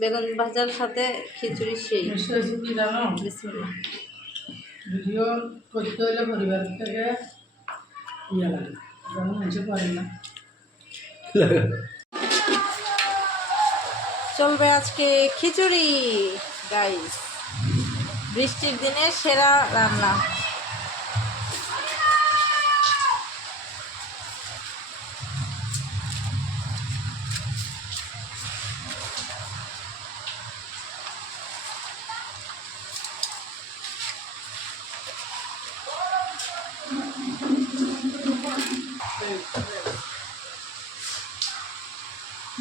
বেগুন ভাজার সাথে খিচুড়ি সেই কি জানো, বিসমিল্লাহ। ভিডিও করতে হলে পরিবার থেকে ইয়ে লাগে, যেমন মানুষে পারে না। চলবে আজকে খিচুড়ি গাইস, বৃষ্টির দিনে সেরা রান্না।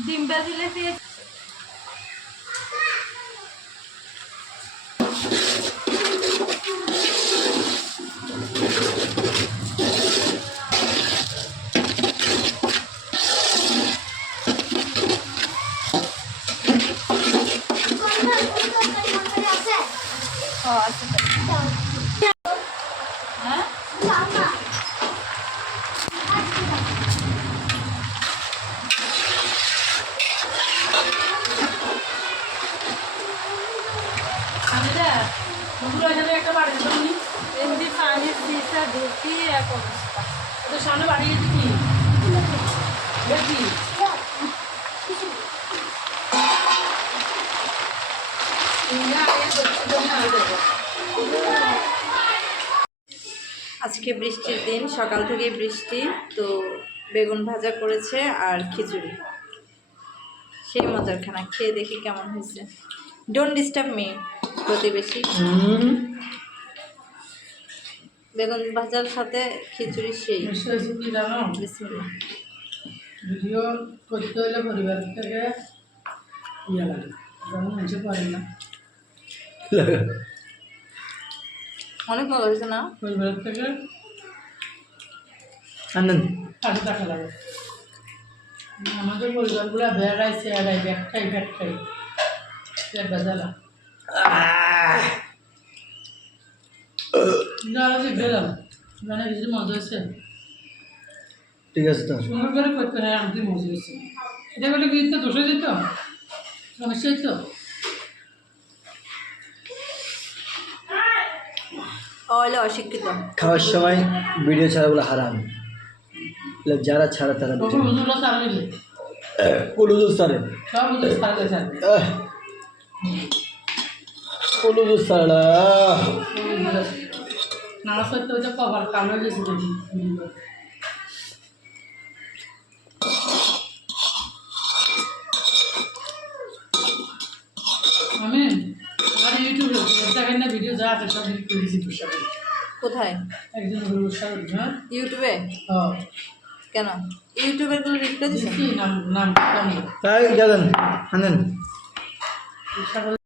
ডিম ভাজিলে দিয়ে একটা বাড়ি এমনি পানির দিশা ঢুকি এখন তো সামনে বাড়ি কি দেখি আজকে বৃষ্টির দিন, সকাল থেকেই বৃষ্টি, তো বেগুন ভাজা করেছে আর খিচুড়ি, সেই মজার খানা। খেয়ে দেখি কেমন হয়েছে। ডোন্ট ডিস্টার্ব মি প্রতিবেশী। বেগুন ভাজার সাথে খিচুড়ি সেই কি জানো, বিসমিল্লাহ। ভিডিও করতে হলে পরিবার থেকে ইয়ে লাগে, যেমন মানুষে পারে না। অনেক মজা হয়েছে না? পরিবার থেকে আনন্দ কাজে টাকা লাগে। আমাদের পরিবারগুলো বেড়াইছে এড়াই ব্যাখ্যাই বেজালা গেলাম মানে কিছু মজা হয়েছে। ঠিক আছে তো সুন্দর করে করতে হয়, আমাদের মজা হয়েছে। এটা বলে কি তো দোষ যেত, সমস্যা হইতো। হলে অশিক্ষিত। খাওয়ার সময় ভিডিও ছাড়াগুলো হারাম, যারা ছাড়া তারা তখন হুজুররা সারা নিলে কলুজুর সারে সব হুজুর সারা যায় কলুজুর সারা নামাজ পড়তে হচ্ছে কভার কালো হয়ে গেছে দেখি। আমি আমার ইউটিউবে দেখেন না ভিডিও যা আছে সব ডিলিট করে দিয়েছি পুষা করে। কোথায়? একজন উৎসাহ হ্যাঁ ইউটিউবে? হ্যাঁ কেন ইউটিউবের গুলো রিড করে দিচ্ছেন? নাম নাম তাই জানেন আনেন।